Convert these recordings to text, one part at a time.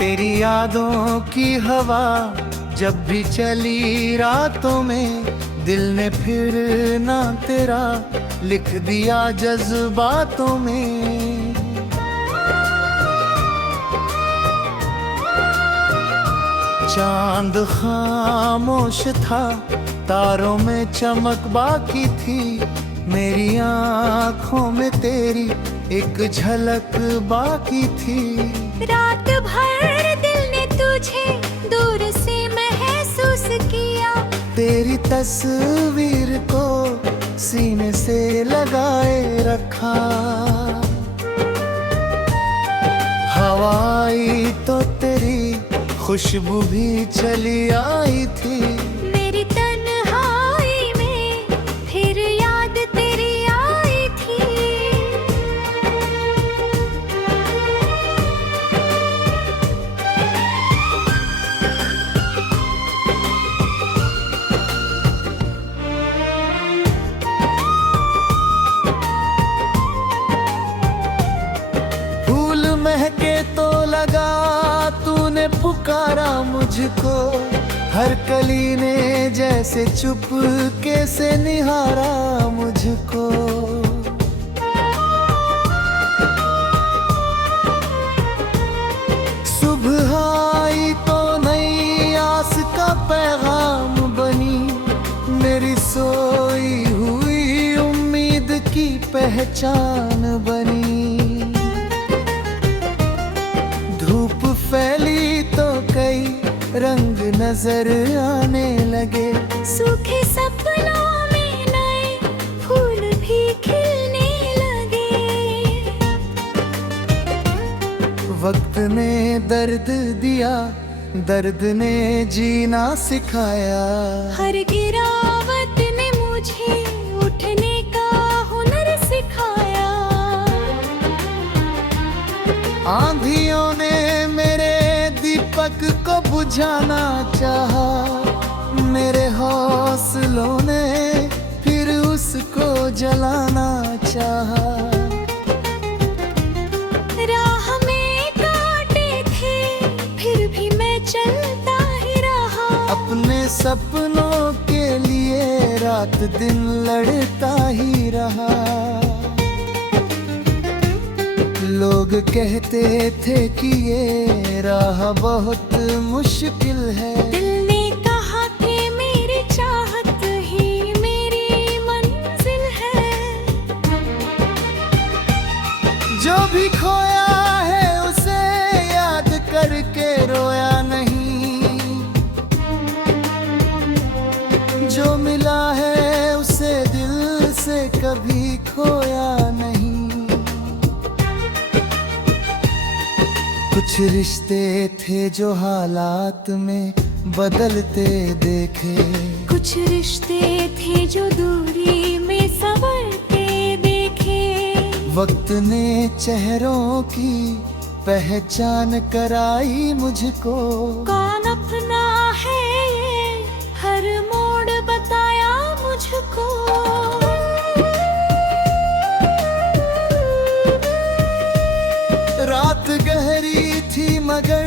तेरी यादों की हवा जब भी चली रातों में, दिल ने फिर ना तेरा लिख दिया जज्बातों में। चांद खामोश था, तारों में चमक बाकी थी, मेरी आँखों में तेरी एक झलक बाकी थी। रात भर दिल ने तुझे दूर से महसूस किया, तेरी तस्वीर को सीने से लगाए रखा। हवा आई तो तेरी खुशबू भी चली आई थी, मेरी तन्हाई में फिर याद तेरी आई थी। फूल महके तो लगा तूने पुकारा मुझको, हर कली ने जैसे चुपके से निहारा मुझको। सुबह आई तो नई आस का पैगाम बनी, मेरी सोई हुई उम्मीद की पहचान बनी। धूप फैली तो कई रंग नजर आने लगे, सूखे सपनों में नए फूल भी खिलने लगे। वक्त ने दर्द दिया, दर्द ने जीना सिखाया। हर गिरावट ने मुझे उठने का हुनर सिखाया। आंधियों ने मेरे दीपक को बुझाना चाहा, मेरे हौसलों ने फिर उसको जलाना चाहा। राह में कांटे थे फिर भी मैं चलता ही रहा, अपने सपनों के लिए रात दिन लड़ता ही रहा। लोग कहते थे कि ये राह बहुत मुश्किल है, दिल ने कहा कि मेरी चाहत ही मेरी मंजिल है। जो भी खोया है उसे याद करके रोया नहीं, जो मिला है उसे दिल से कभी खोया नहीं। कुछ रिश्ते थे जो हालात में बदलते देखे, कुछ रिश्ते थे जो दूरी में संवरते देखे। वक्त ने चेहरों की पहचान कराई मुझको, कौन अपना है ये हर मोड़ बताया मुझको। रात गहरी थी मगर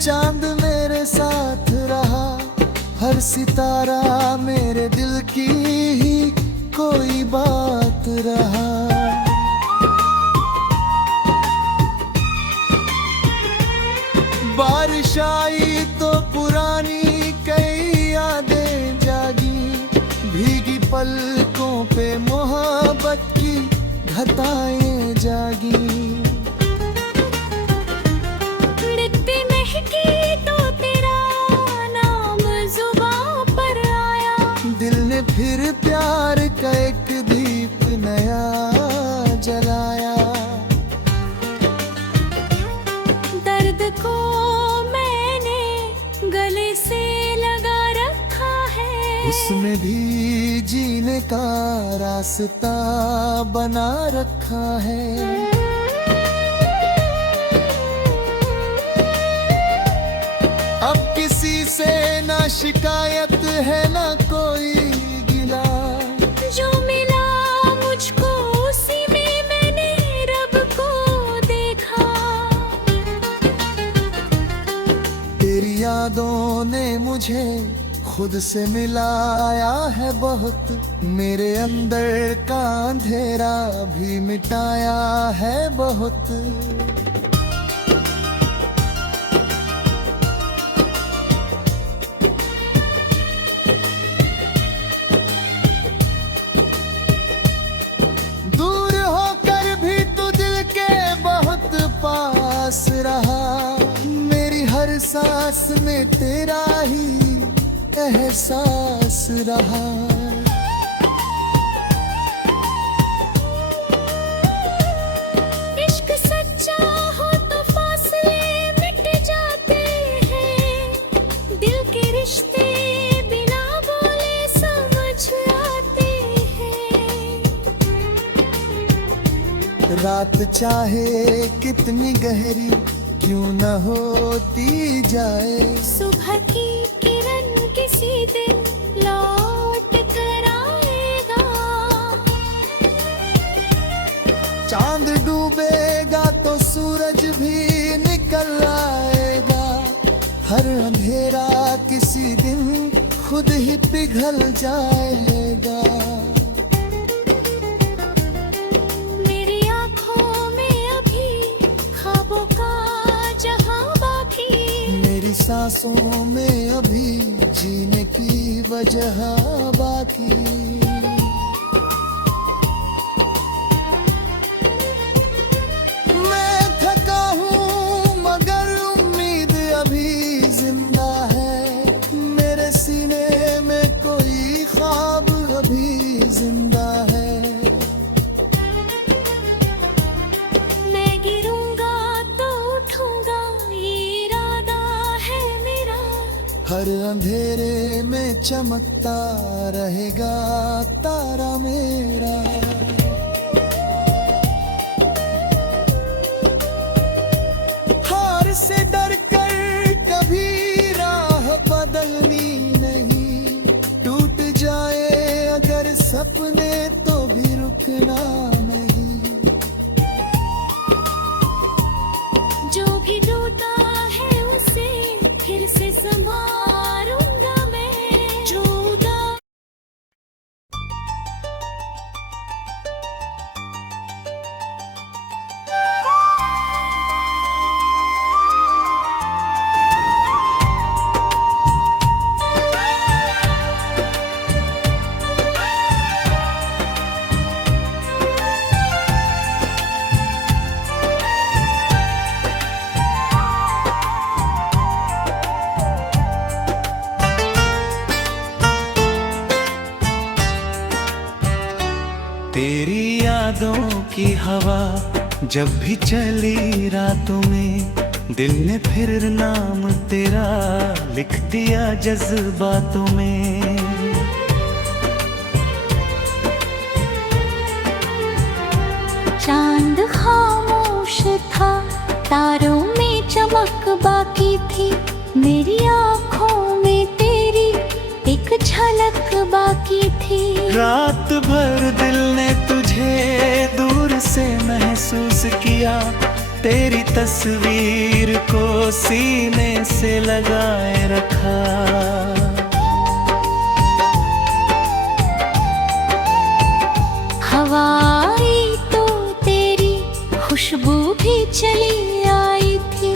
चांद मेरे साथ रहा, हर सितारा मेरे दिल की ही कोई बात रहा। बारिश आई तो पुरानी कई यादें जागी, भीगी पलकों पे मोहब्बत की घटाएं जागी। फिर प्यार का एक दीप नया जलाया। दर्द को मैंने गले से लगा रखा है, उसमें भी जीने का रास्ता बना रखा है। अब किसी से ना शिकायत है ना कोई गिला, जो मिला मुझको उसी में मैंने रब को देखा। यादों ने मुझे खुद से मिलाया है बहुत, मेरे अंदर का अंधेरा भी मिटाया है बहुत। दूर होकर भी तू दिल के बहुत पास रहा, मेरी हर सांस में तेरा ही एहसास रहा। इश्क सच्चा हो तो फासले मिट जाते हैं, दिल के रिश्ते बिना बोले समझ आते हैं। रात चाहे कितनी गहरी क्यों न होती जाए, सुबह की किरण किसी दिन लौट कर आएगा। चांद डूबेगा तो सूरज भी निकल आएगा, हर अंधेरा किसी दिन खुद ही पिघल जाएगा। मेरी आँखों में अभी ख्वाबों का जहां बाकी, मेरी सांसों में अभी जीने की वजह बाकी। मैं थका हूँ मगर उम्मीद अभी जिंदा है, मेरे सीने में कोई ख्वाब अभी जिंदा है। मैं गिरूंगा तो उठूंगा, इरादा है मेरा। हर अंधेरे में चमकता रहेगा तारा मेरा। हार से डर कर कभी राह बदलनी नहीं, टूट जाए अगर सपने तो भी रुकना नहीं। जो भी टूटा है उसे फिर से संभालूंगा मैं। जुदा तेरी यादों की हवा जब भी चली रातों में, दिल ने फिर नाम तेरा लिख दिया जज्बातों में। चांद खामोश था, तारों में चमक बाकी थी, मेरी आँखों में तेरी एक झलक बाकी थी। रात भर दिल ने तुझे दूर से महसूस किया, तेरी तस्वीर को सीने से लगाए रखा। हवाई तो तेरी खुशबू भी चली आई थी,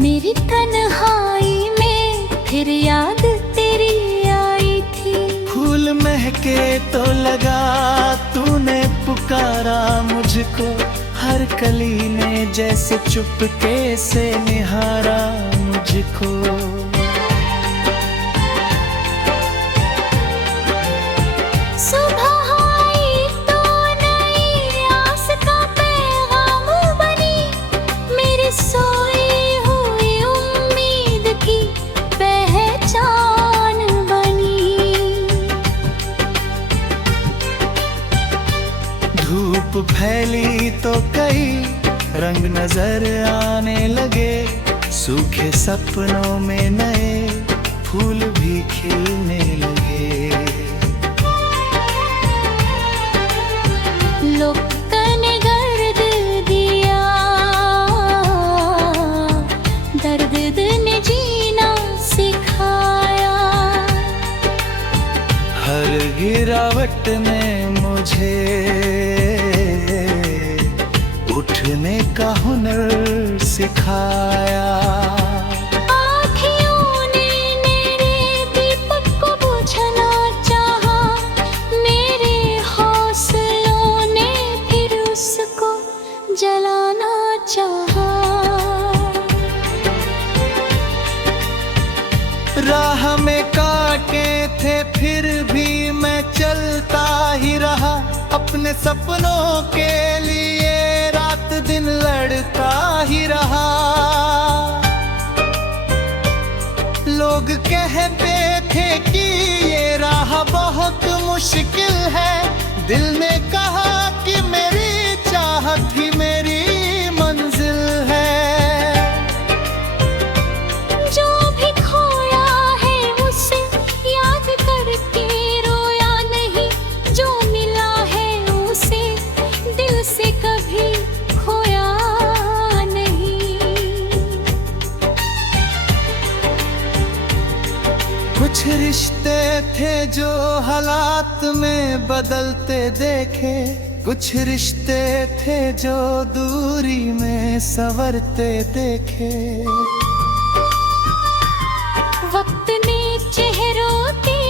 मेरी तन्हाई में फिर याद तेरी आई थी। फूल महके तो लगा तूने पुकारा मुझको, हर कली ने जैसे चुपके से निहारा मुझको। सुबह आई तो नई आस का पैगाम बनी, मेरी सोई हुई उम्मीद की पहचान बनी। धूप फैली तो कई रंग नजर आने लगे, सूखे सपनों में नए फूल भी खिलने लगे। लोगों ने गर्द दिया, दर्द ने जीना सिखाया। गिरावट ने मुझे उठने का हुनर सिखाया। आँखियों ने मेरे दीपक को बुझना चाहा, मेरे हौसलों ने फिर उसको जलाना चाहा। राह में कांटे थे फिर भी मैं चलता ही रहा, अपने सपनों के लिए रात दिन लड़ता ही रहा। लोग कहते थे कि ये राह बहुत मुश्किल है, दिल ने कहा कि मेरी चाहत ही मेरी मंजिल है। जो भी खोया है उसे याद करके रोया नहीं, जो मिला है उसे दिल से कभी खोया नहीं। कुछ रिश्ते थे जो हालात में बदलते देखे, कुछ रिश्ते थे जो दूरी में संवरते देखे। वक्त ने चेहरों की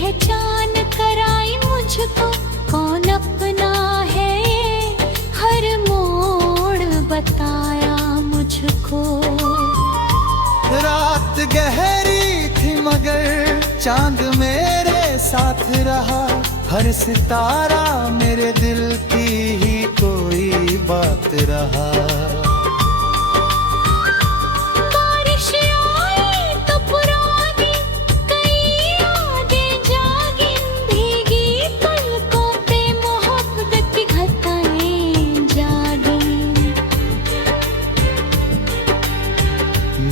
पहचान कराई मुझको, कौन अपना है ये हर मोड़ बताया मुझको। रात गहरी थी मगर चांद मेरे साथ रहा, हर सितारा मेरे दिल की ही कोई बात रहा। बारिश आई तो पुरानी कई यादें जागी, भीगी पलकों पे मोहब्बत की घटाएं जागी।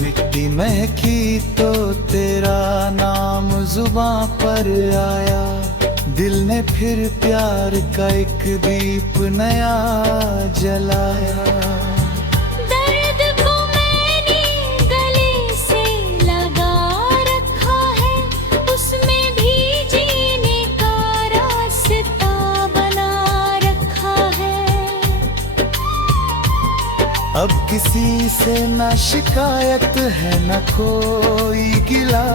मिट्टी महकी तो तेरा नाम जुबां पर आया, दिल ने फिर प्यार का एक दीप नया जलाया। दर्द को मैंने गले से लगा रखा है, उसमें भी जीने का रास्ता बना रखा है। अब किसी से न शिकायत है न कोई गिला,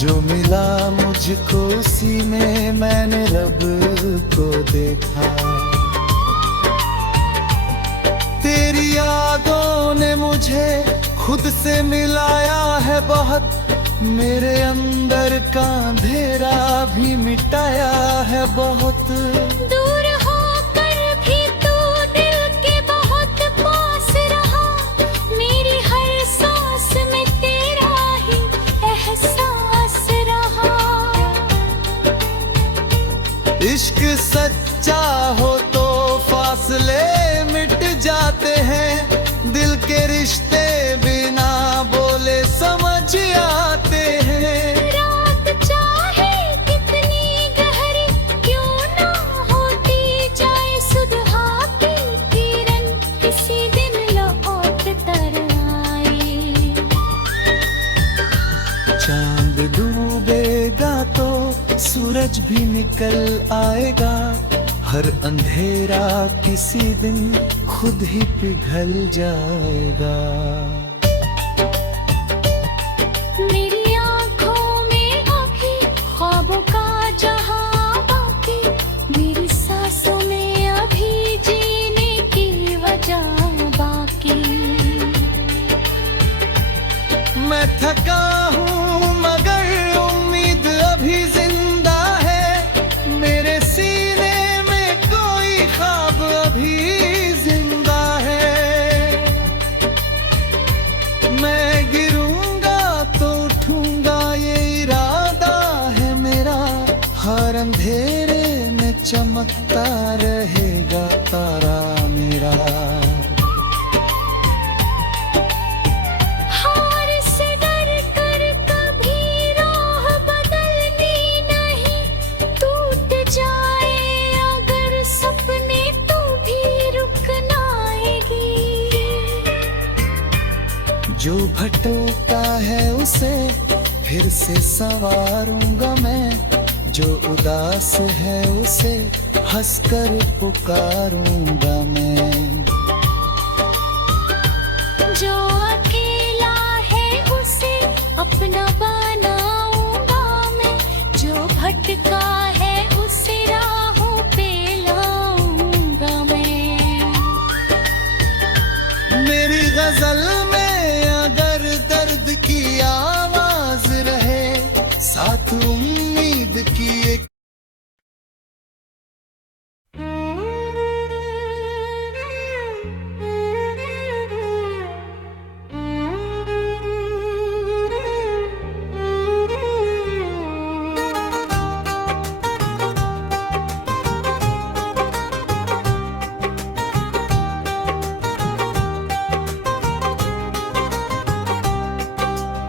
जो मिला मुझको उसी में मैंने रब को देखा। तेरी यादों ने मुझे खुद से मिलाया है बहुत, मेरे अंदर का अंधेरा भी मिटाया है बहुत। दूर होकर भी तू दिल के बहुत पास रहा, मेरी हर सांस में तेरा ही एहसास रहा। इश्क सच्चा हो तो फासले मिट जाते हैं, दिल के रिश्ते बिना बोले समझ आते हैं। रात चाहे कितनी गहरी क्यों ना होती जाए, सुबह की किरण किसी दिन लौट कर आए। चांद डूबेगा तो सूरज भी निकल आएगा, हर अंधेरा किसी दिन खुद ही पिघल जाएगा। मेरी आँखों में अभी ख्वाबों का जहां बाकी, मेरी सांसों में अभी जीने की वजह बाकी। मैं थका हूँ मगर उम्मीद अभी जिंदा है, मेरे सीने में कोई ख्वाब अभी जिंदा है। मैं गिरूंगा तो उठूंगा ये इरादा है मेरा, हर अंधेरे में चमकता रहेगा तारा मेरा। हार से डर कर कभी राह बदलनी नहीं, टूट जाए अगर सपने तो भी रुकना आएगी। जो भटका है उसे फिर से संवारूंगा मैं, जो उदास है उसे हंसकर पुकारूंगा मैं। जो अकेला है उसे अपना बनाऊंगा मैं, जो भटका है उसे राहों पे लाऊंगा मैं। मेरी गजल में अगर दर्द की आवाज रहे, साथ उम्मीद की एक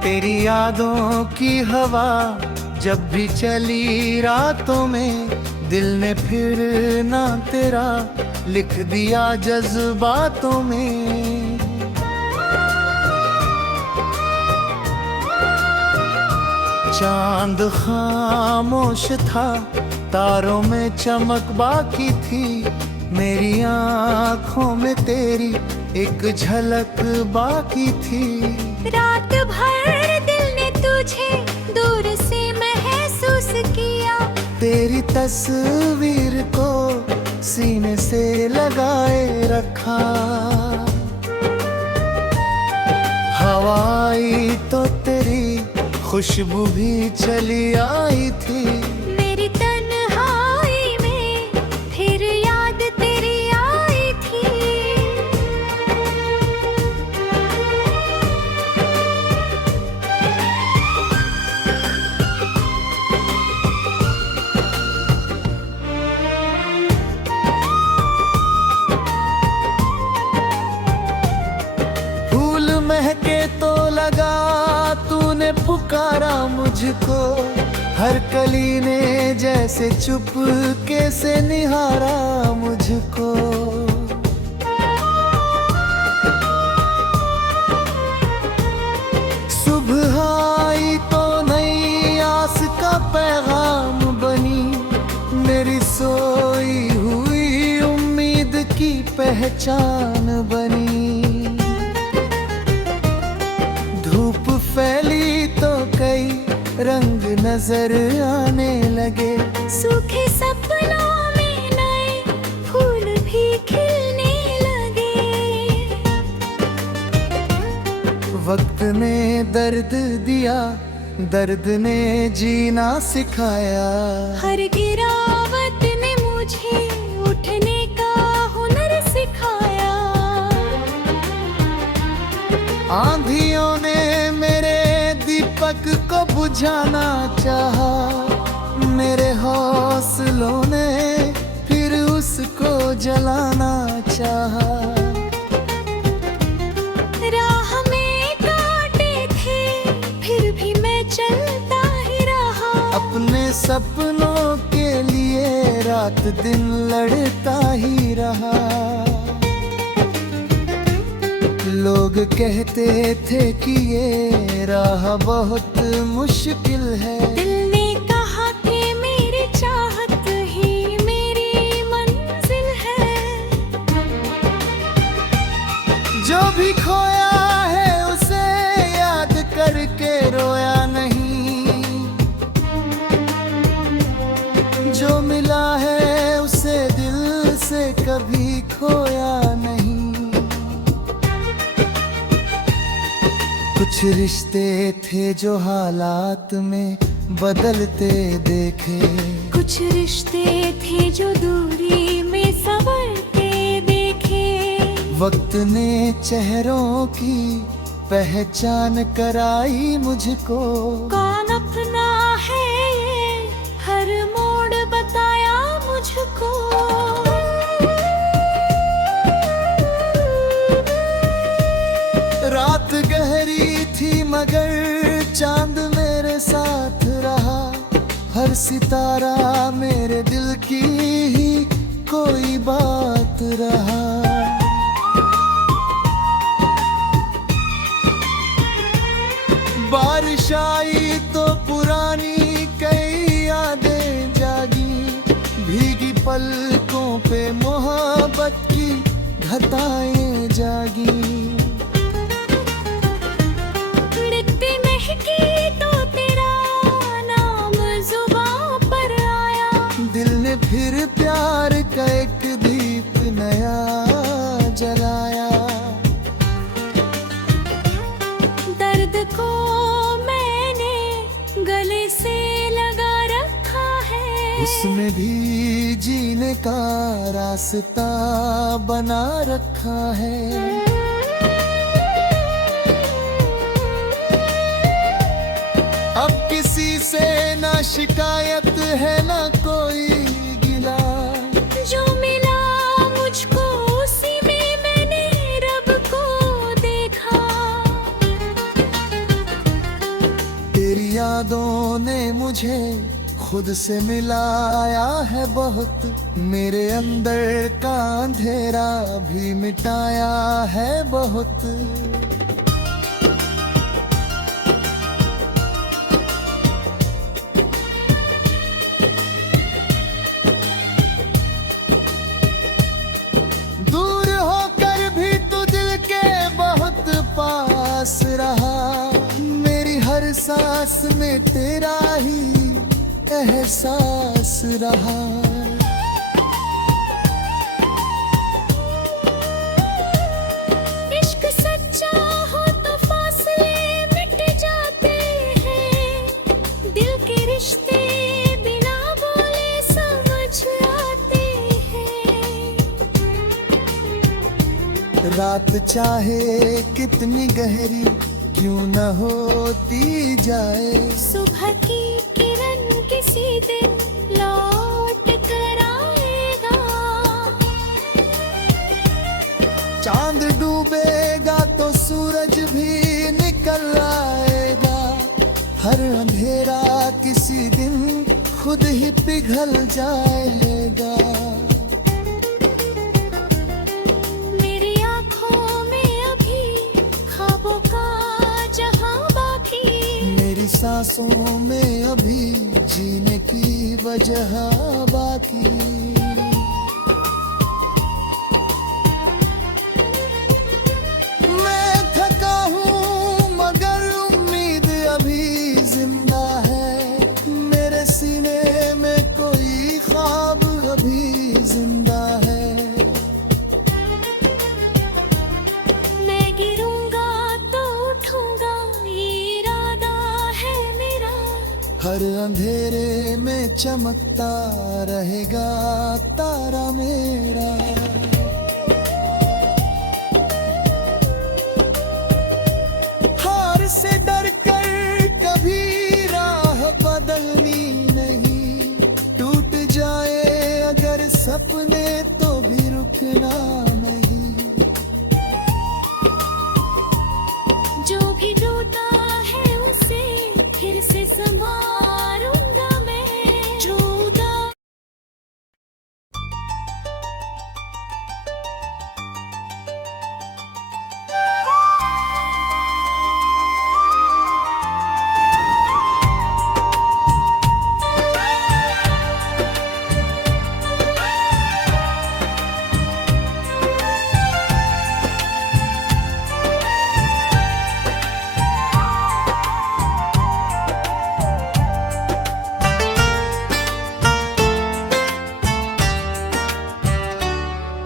तेरी यादों की हवा जब भी चली रातों में, दिल ने फिर ना तेरा लिख दिया जज्बातों में। चांद खामोश था, तारों में चमक बाकी थी, मेरी आंखों में तेरी एक झलक बाकी थी। रात भर दिल ने तुझे दूर से महसूस किया, तेरी तस्वीर को सीने से लगाए रखा। हवा आई तो तेरी खुशबू भी चली आई थी। मेरी तन्हाई में फिर याद तेरी आई थी। फूल महके तो लगा तूने पुकारा मुझको, हर कली ने जैसे चुपके से निहारा मुझको। सुबह आई तो नई आस का पैगाम बनी, मेरी सोई हुई उम्मीद की पहचान बनी। धूप फैली तो कई रंग नजर आने लगे, सूखे सपनों में नए फूल भी खिलने लगे। वक्त ने दर्द दिया, दर्द ने जीना सिखाया। हर गिरावट ने मुझे उठने का हुनर सिखाया। आंधियों ने मेरे दीपक को बुझाना चाहा, मेरे हौसलों ने फिर उसको जलाना चाहा। राह में कांटे थे फिर भी मैं चलता ही रहा, अपने सपनों के लिए रात दिन लड़ता ही रहा। लोग कहते थे कि ये राह बहुत मुश्किल है, दिल ने कहा कि मेरी चाहत ही मेरी मंजिल है। जो भी खोया है उसे याद करके रोया नहीं, जो मिला है उसे दिल से कभी खोया नहीं। कुछ रिश्ते थे जो हालात में बदलते देखे, कुछ रिश्ते थे जो दूरी में संवरते देखे। वक्त ने चेहरों की पहचान कराई मुझको, कौन अपना है ये हर मोड़ बताया मुझको। रात गहरी थी मगर चांद मेरे साथ रहा, हर सितारा मेरे दिल की ही कोई बात रहा। बारिश आई तो पुरानी कई यादें पलकों पे मोहब्बत की घटाएं जागी। मिट्टी महकी तो तेरा नाम जुबां पर आया, दिल ने फिर प्यार का एक दीप नया जलाया। दर्द को मैंने गले से लगा रखा है, उसमें भी जीने का रास्ता बना रखा है। अब किसी से ना शिकायत है ना कोई गिला, जो मिला मुझको उसी में मैंने रब को देखा। तेरी यादों ने मुझे खुद से मिलाया है बहुत, मेरे अंदर का अंधेरा भी मिटाया है बहुत। दूर होकर भी तू दिल के बहुत पास रहा, मेरी हर सांस में तेरा ही एहसास रहा। इश्क सच्चा हो तो फासले मिट जाते हैं, दिल के रिश्ते बिना बोले समझ आते हैं। रात चाहे कितनी गहरी क्यों न होती जाए, सुबह की किरण किसी दिन लौट कर आएगा। चांद डूबेगा तो सूरज भी निकल आएगा, हर अंधेरा किसी दिन खुद ही पिघल जाएगा। मेरी आँखों में अभी ख्वाबों का जहां बाकी, मेरी सांसों में अभी जीने की वजह बाकी। मैं थका हूँ मगर उम्मीद अभी जिंदा है, मेरे सीने में कोई ख्वाब अभी जिंदा है। मैं गिरूंगा तो उठूंगा इरादा है मेरा, हर अंधेरे में चमकता रहेगा तारा मेरा। हार से डर कर कभी राह बदलनी नहीं, टूट जाए अगर सपने तो भी रुकना नहीं। जो भी टूटा है उसे फिर से संभालूंगा मैं। जो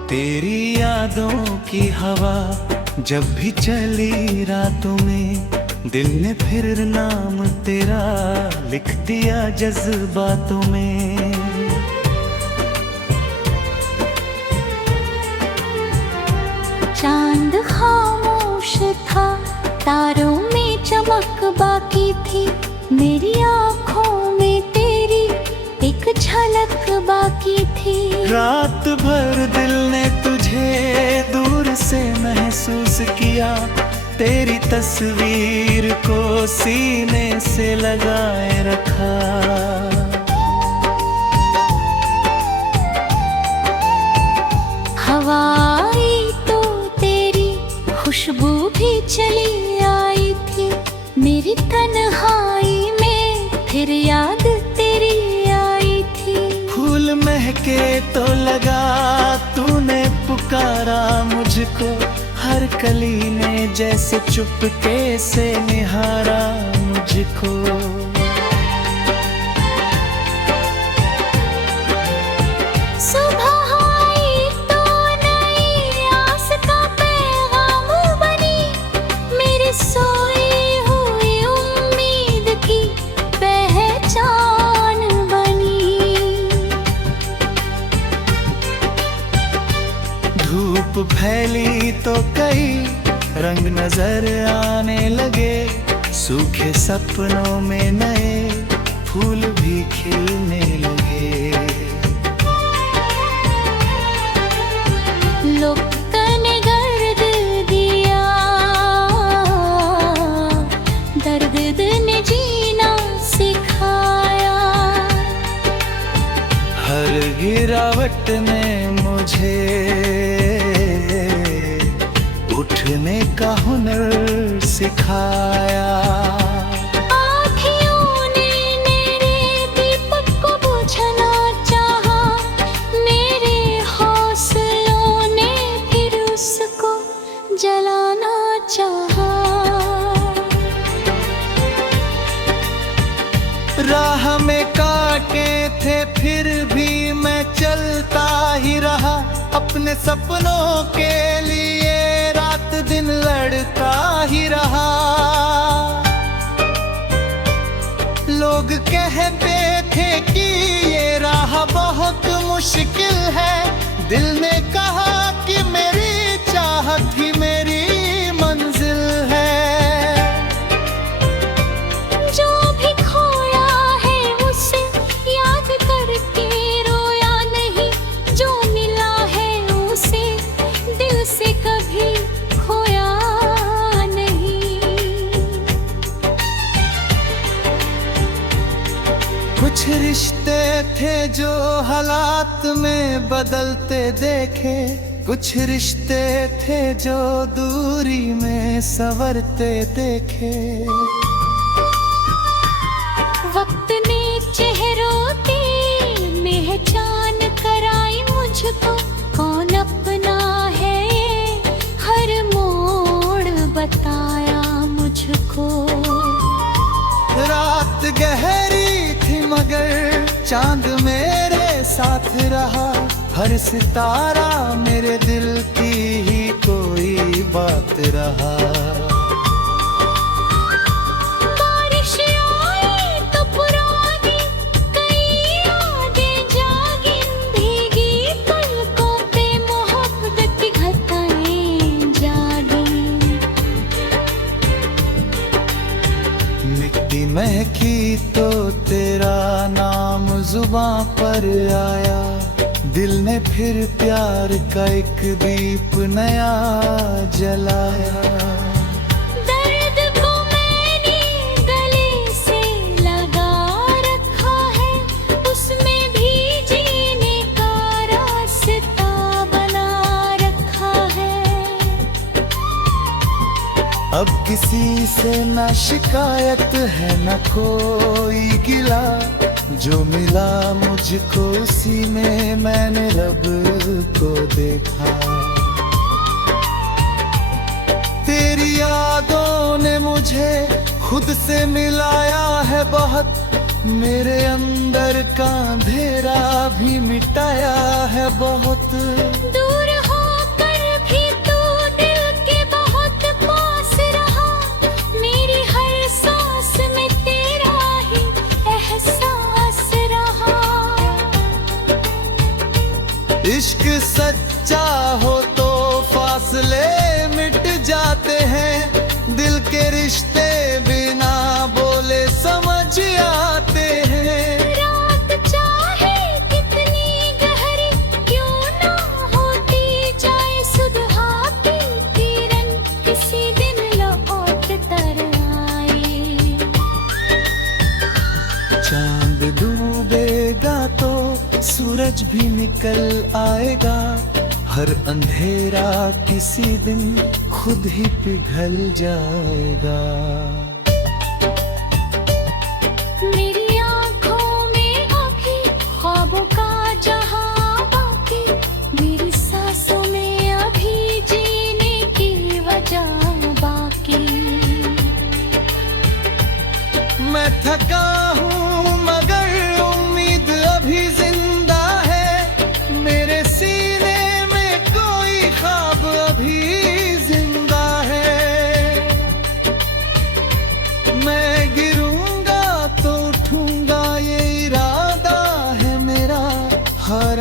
तेरी यादों की हवा जब भी चली रातों में, दिल ने फिर नाम तेरा लिख दिया जज्बातों में। चांद खामोश था, तारों में चमक बाकी थी, मेरी आँखों में तेरी एक झलक बाकी थी। रात भर दिल ने तुझे दूर से महसूस किया, तेरी तस्वीर को सीने से लगाए रखा। हवा आई तो तेरी खुशबू भी चली आई थी, मेरी तन्हाई में फिर याद तेरी आई थी। फूल महके तो कली ने जैसे चुपके से निहारा मुझको। सुबह आई तो नई आस का पैगाम बनी, मेरी सोई हुई उम्मीद की पहचान बनी। धूप फैली तो कई रंग नजर आने लगे, सूखे सपनों में नए फूल भी खिलने लगे। लोगों ने गर्द दिया, दर्द ने जीना सिखाया। हर गिरावट ने मुझे उठने का हुनर सिखाया। आँखियों ने मेरे दीपक को बुझाना चाहा, मेरे हौसलों ने फिर उसको जलाना चाहा। राह में कांटे थे फिर भी मैं चलता ही रहा, अपने सपनों के लिए रात दिन लड़ता ही रहा। लोग कहते थे कि ये राह बहुत मुश्किल है, दिल ने कहा कि मेरी चाहत ही मेरी मंजिल है। जो भी खोया है उसे याद करके रोया नहीं, जो मिला है उसे दिल से कभी खोया नहीं। कुछ रिश्ते थे जो हालात में बदलते देखे, कुछ रिश्ते थे जो दूरी में संवरते देखे। वक्त ने चेहरों की पहचान कराई मुझको, कौन अपना है ये हर मोड़ बताया मुझको। रात गहरी थी मगर चांद मेरे साथ रहा, हर सितारा मेरे दिल की ही कोई बात रहा। बारिश आई तो पुरानी कई यादें जागी, भीगी पलकों पे मोहब्बत की घटाएं जागी। मिट्टी महकी तो तेरा नाम जुबां पर आया, दिल ने फिर प्यार का एक दीप नया जलाया। दर्द को मैंने गले से लगा रखा है, उसमें भी जीने का रास्ता बना रखा है। अब किसी से न शिकायत है न कोई गिला, जो मिला मुझको उसी में मैंने रब को देखा। तेरी यादों ने मुझे खुद से मिलाया है बहुत, मेरे अंदर का अंधेरा भी मिटाया है बहुत। दूर होकर भी तू दिल के बहुत पास रहा, मेरी हर सांस में तेरा ही एहसास रहा। इश्क सच्चा हो तो फासले मिट जाते हैं, दिल के रिश्ते बिना बोले समझ आते हैं। रात चाहे कितनी गहरी क्यों ना होती जाए, सुबह की किरण किसी दिन लौट कर आए। चांद डूबेगा तो सूरज भी निकल आएगा, हर अंधेरा किसी दिन खुद ही पिघल जाएगा। मेरी आँखों में अभी ख्वाबों का जहां बाकी, मेरी सांसों में अभी जीने की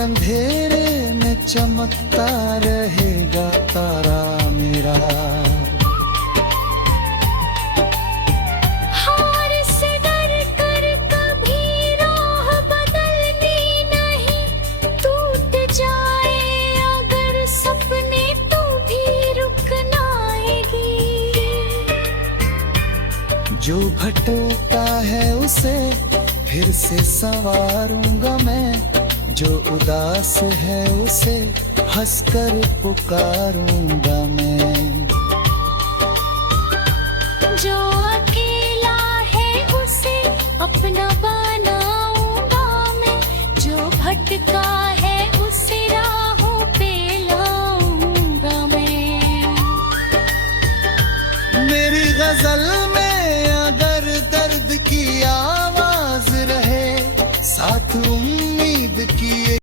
अंधेरे में चमकता रहेगा तारा मेरा। हार से डर कर कभी राह बदलनी नहीं, टूट जाए अगर सपने तो भी रुकना आएगी। जो भटका है उसे फिर से संवारूंगा मैं, जो उदास है उसे हंसकर पुकारूंगा मैं। जो अकेला है उसे अपना